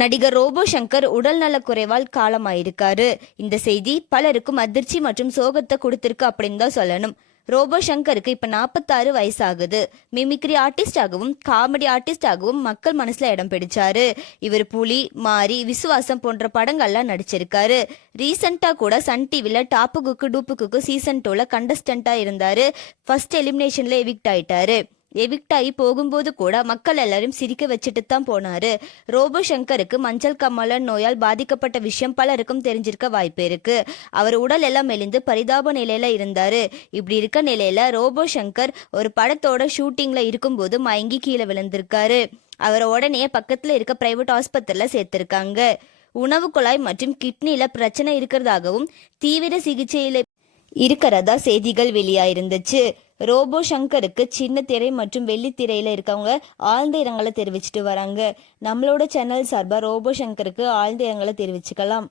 நடிகர் ரோபோ சங்கர் உடல் நலக்குறைவால் காலமாயிருக்காரு. இந்த செய்தி பலருக்கும் அதிர்ச்சி மற்றும் சோகத்தை கொடுத்திருக்கு அப்படின்னு தான் சொல்லணும். ரோபோ சங்கருக்கு இப்ப 46 வயசாகுது. மிமிக்ரி ஆர்டிஸ்டாகவும் காமெடி ஆர்டிஸ்டாகவும் மக்கள் மனசுல இடம் பிடிச்சாரு. இவர் புலி, மாரி, விசுவாசம் போன்ற படங்கள்லாம் நடிச்சிருக்காரு. ரீசெண்டா கூட சன் டிவில டாப்பு குக்கு டூப்பு குக்கு சீசன் 2ல கண்டஸ்டண்டா இருந்தாரு. ஃபர்ஸ்ட் எலிமினேஷன்ல எவிக்ட் ஆயிட்டாரு. எவிக்ட் ஆகி போகும்போது கூட மக்கள் எல்லாரும் சிரிக்க வச்சுட்டு தான் போனாரு. ரோபோ சங்கருக்கு மஞ்சள் கம்மல நோயால் பாதிக்கப்பட்ட விஷயம் பலருக்கும் தெரிஞ்சிருக்க வாய்ப்பு இருக்கு. அவர் உடல் எல்லாம் மெலிந்து பரிதாப நிலையில இருந்தாரு. இப்படி இருக்க நிலையில ரோபோ சங்கர் ஒரு படத்தோட ஷூட்டிங்ல இருக்கும்போது மயங்கி கீழே விழுந்திருக்காரு. அவரை உடனே பக்கத்துல இருக்க பிரைவேட் ஆஸ்பத்திரியில சேர்த்திருக்காங்க. உணவு குழாய் மற்றும் கிட்னில பிரச்சனை இருக்கிறதாகவும் தீவிர சிகிச்சையில இருக்கிறதா செய்திகள் வெளியாயிருந்துச்சு. ரோபோ சங்கருக்கு சின்ன திரை மற்றும் வெள்ளித்திரையில இருக்கவங்க ஆழ்ந்த இரங்கலை தெரிவிச்சுட்டு வராங்க. நம்மளோட சேனல் சார்பா ரோபோ சங்கருக்கு ஆழ்ந்த இரங்கலை தெரிவிச்சுக்கலாம்.